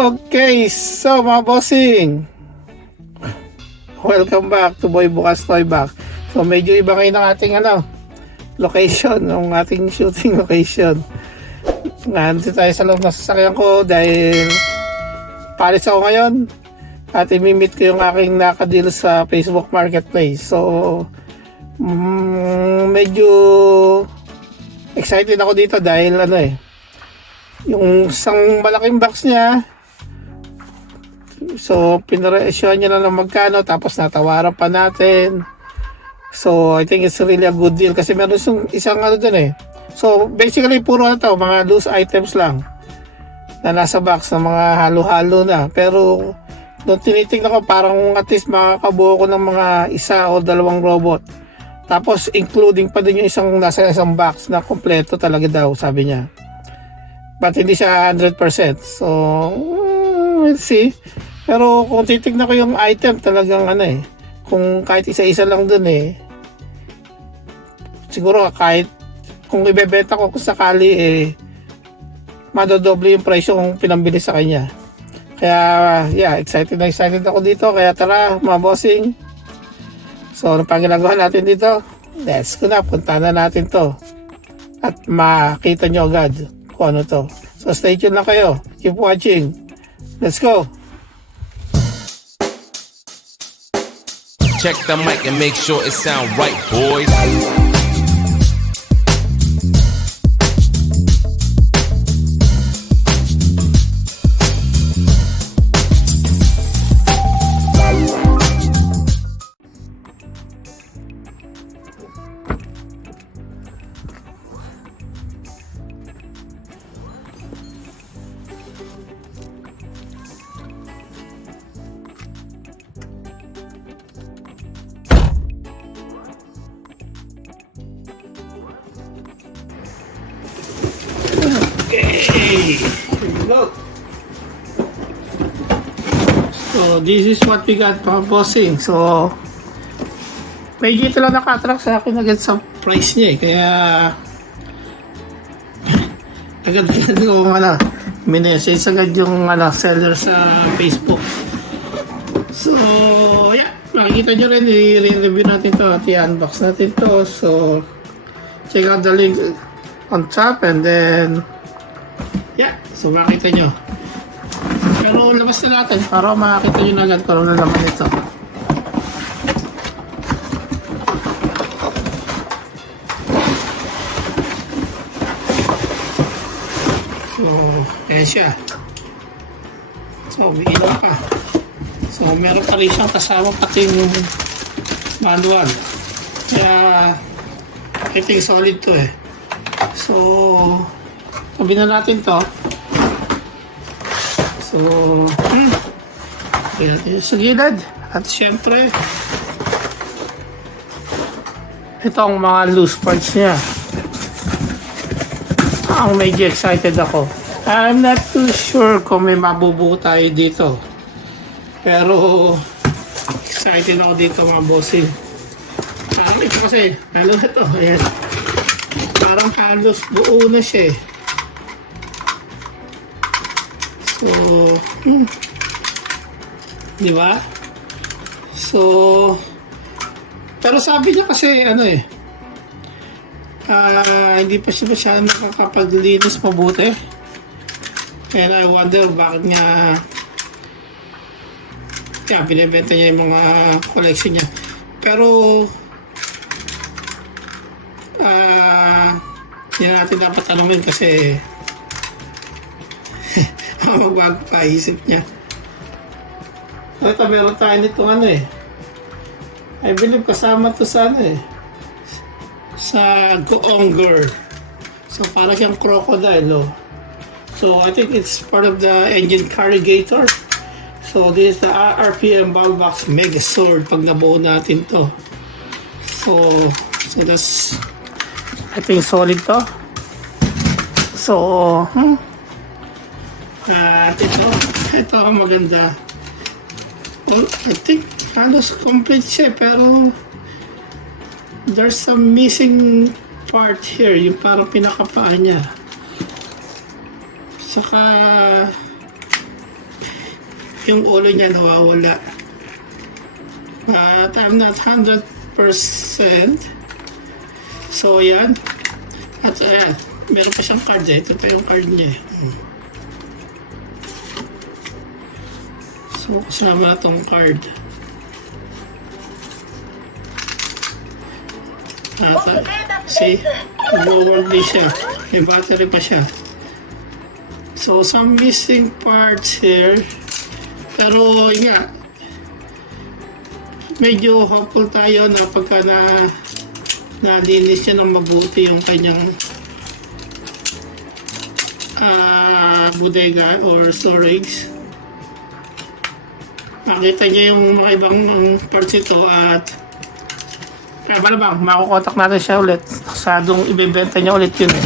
Okay, so mga bossing, welcome back to Boy Bukas Toy Box. So medyo iba ngayon ang ating location, ang ating shooting location. Nandito tayo sa loob ng sasakyan ko dahil palis ako ngayon at imimit ko yung aking nakadeal sa Facebook Marketplace. So medyo excited ako dito dahil yung isang malaking box niya, so pinaresyohan niya na ng magkano, tapos natawaran pa natin. So I think it's really a good deal kasi meron isang dun so basically puro mga loose items lang na nasa box na mga halo-halo na, pero nung tinitingnan ko parang at least makakabuo ko ng mga isa o dalawang robot, tapos including pa din yung nasa isang box na kompleto talaga daw, sabi niya. But hindi siya 100%. So, we'll see. Pero kung titignan ko yung item, talagang kung kahit isa-isa lang dun siguro kahit kung ibebenta ko kung sakali madodoble yung presyo kung pinambili sa kanya. Kaya, yeah, excited ako dito. Kaya tara, mga bossing. So, ano pang ginagawa natin dito? Let's go na, punta na natin to. At makita nyo agad kung ano to. So stay tuned lang kayo. Keep watching. Let's go. Check the mic and make sure it sound right, boys. Okay, here we go. So this is what we got from bossing. So medyo ito lang naka-attract sa akin agad sa price niya kaya agad-agad ko minessage agad yung seller sa Facebook. So yeah, makikita nyo rin, i-review natin to at i-unbox natin to. So check out the link on top and then yeah, so makita nyo. Pero labas na natin para makita nyo na agad kung ano naman ito. So ayan siya. So may ilaw pa. So meron pa rin siyang kasama pati yung manual. Kaya I think solid to So sabi na natin to. So kaya natin sa gilid. At syempre ito ang mga loose parts niya. Ang medyo excited ako. I'm not too sure kung may mabubuo tayo dito, pero excited ako dito mga bossing. Parang ito kasi lalo na ito, ayan, parang halos buo na siya So di ba? So pero sabi niya kasi hindi pa siya masyadong nakakapaglinis mabuti. And I wonder bakit nga binibenta niya yung mga collection niya. Pero hindi natin dapat tanongin kasi magbago pa isip niya. Ito meron tayo nito I believe kasama to sa sa Goongger. So para siyang crocodile So I think it's part of the engine corrugator. So this is the RPM ball box Megazord pag nabuo natin to. So that's I think solid to. So ito ang maganda. Well, I think halos complete siya pero there's some missing part here, yung parang pinakapaan niya. Saka yung ulo niya nawawala. But I'm not 100%. So yan. At ayan, meron pa siyang card eh. Ito pa yung card niya. So kasama na tong card. At see, nag-work siya. May battery pa siya. So some missing parts here. Pero yun nga, medyo hopeful tayo na pagka nalinis niya ng mabuti yung kanyang bodega or storage. Makita niya yung mga ibang parts ito at kaya ba makukontak natin siya ulit. Sadong ibebenta niya ulit yun eh.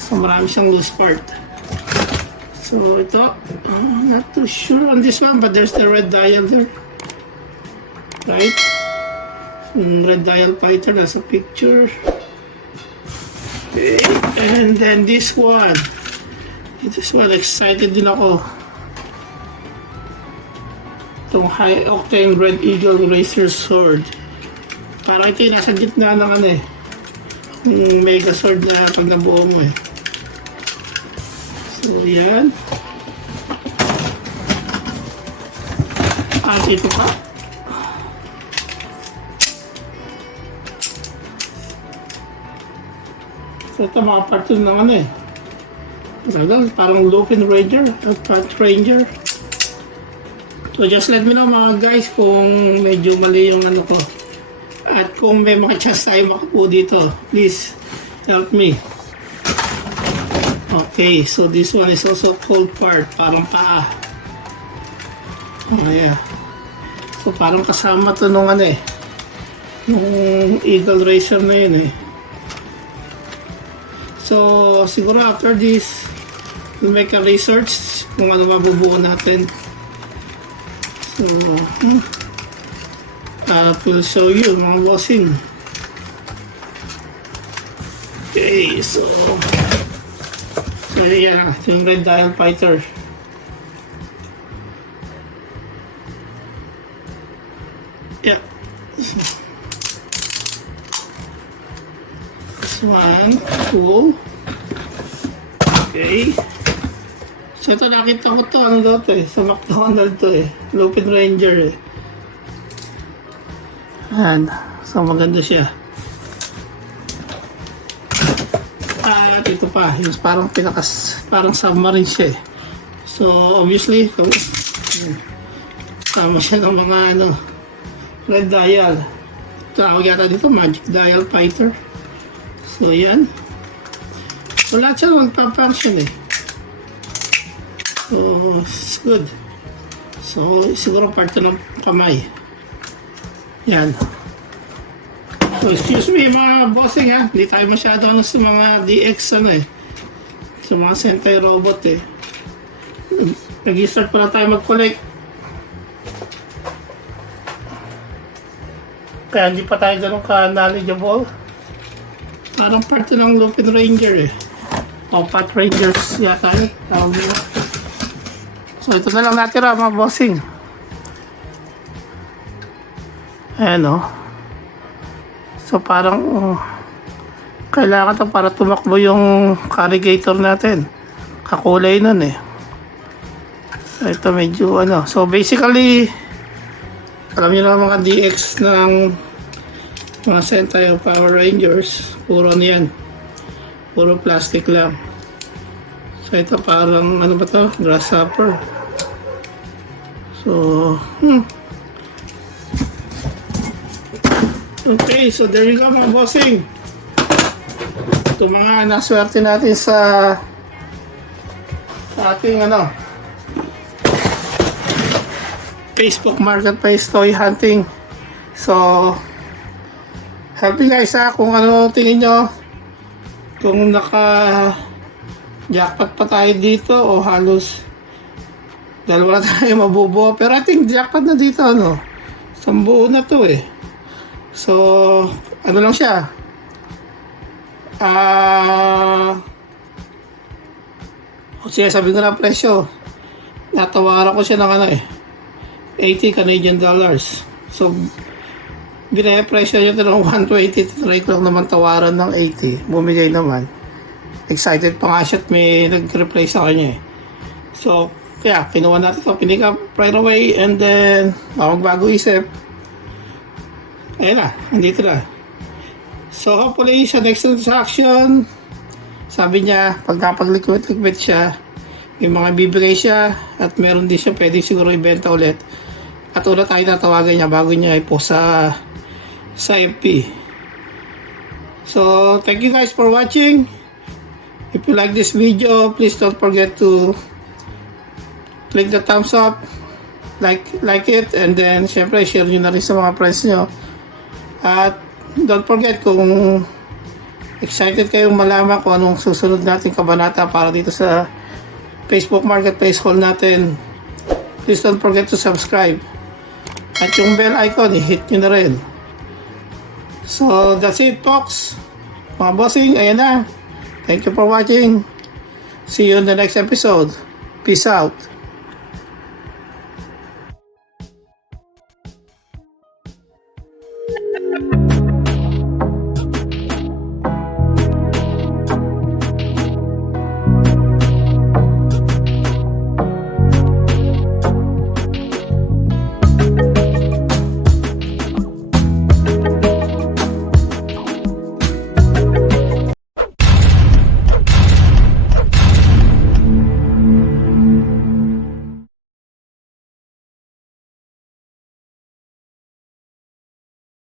So marami siyang loose part. So ito, not too sure on this one, but there's the red dial there. Right? Red dial fighter, that's a picture. Okay. And then this one. This one, excited din ako. Itong high octane red eagle razor sword. Parang ito yung nasa gitna ng ano eh. Megazord na pag nabuo mo eh. So yan. At ito pa. So ito mga part 2 ng ano eh. Parang Lupin Ranger at Pat Ranger. So just let me know mga guys kung medyo mali yung ano ko. At kung may mga chance tayo makapo dito, please help me. Okay, so this one is also cold part, parang paa. Oh yeah. So parang kasama to nung ano eh, nung Eagle Racer na yun eh. So siguro after this, we'll make a research kung ano mabubuo natin. So we'll show you mga bossing. Okay, so yan, yung red dial fighter. Yeah. This one, cool. Okay. So ito nakita ko to, ano daw to eh, sa McDonald's to eh, Lupin Ranger eh. Ayan, so maganda siya. At ito pa, yung parang parang submarine siya eh. So obviously, sama siya ng mga ano, red dial. Tawag yata dito, magic dial fighter. So yan. So lahat siya magpa-function eh. So it's good. So siguro part ng kamay. Yan. So excuse me mga bossing ha. Hindi tayo masyado ano sa mga DX ano eh. Sa mga Sentai Robot eh. Nag-start pa lang tayo mag-collect. Kaya hindi pa tayo ganun ka-knowledgeable. Parang part ng Lupin Ranger eh. O Pat Rangers yata eh. Tawag nila. So ito na lang natira mga bossing. Ayan o. So parang kailangan to para tumakbo yung corrugator natin. Kakulay nun eh. So ito medyo ano. So basically, alam nyo na mga DX ng mga Sentai o Power Rangers. Puro ano yan. Puro plastic lang. So ito parang ano ba to? Grasshopper. So, okay, so there you go mga bossing. Ito mga naswerte natin sa ating ano, Facebook Marketplace Toy Hunting. So help me guys ha, kung ano tingin nyo, kung naka jackpot pa tayo dito o halos dalawa na tayo mabubuo. Pero I think jackpot na dito ano, 10 na to eh. So ano lang siya, o siya sabi ko na presyo, natawaran ko siya ng ano eh, 80 Canadian dollars. So, binayapresyo niya ito ng 120. Try ko lang naman tawaran ng 80. Bumigay naman. Excited pa nga siya at may nag-reply sa kanya eh. So, kaya kinuha natin ito. Pinik up right away and then magbago isip. Ayun na, andito na. So, hopefully sa next transaction, sabi niya, pag napag-liquid siya, may mga bibigay siya at meron din siya pwede siguro ibenta ulit. At una tayo tatawagan niya bago niya i-post sa FB. So, thank you guys for watching. If you like this video, please don't forget to click the thumbs up, like it, and then syempre share nyo na rin sa mga friends nyo. At don't forget kung excited kayong malaman kung anong susunod nating kabanata para dito sa Facebook Marketplace haul natin, please don't forget to subscribe. At yung bell icon, i-hit nyo na rin. So, that's it folks. Mga bossing, ayan na. Thank you for watching. See you in the next episode. Peace out.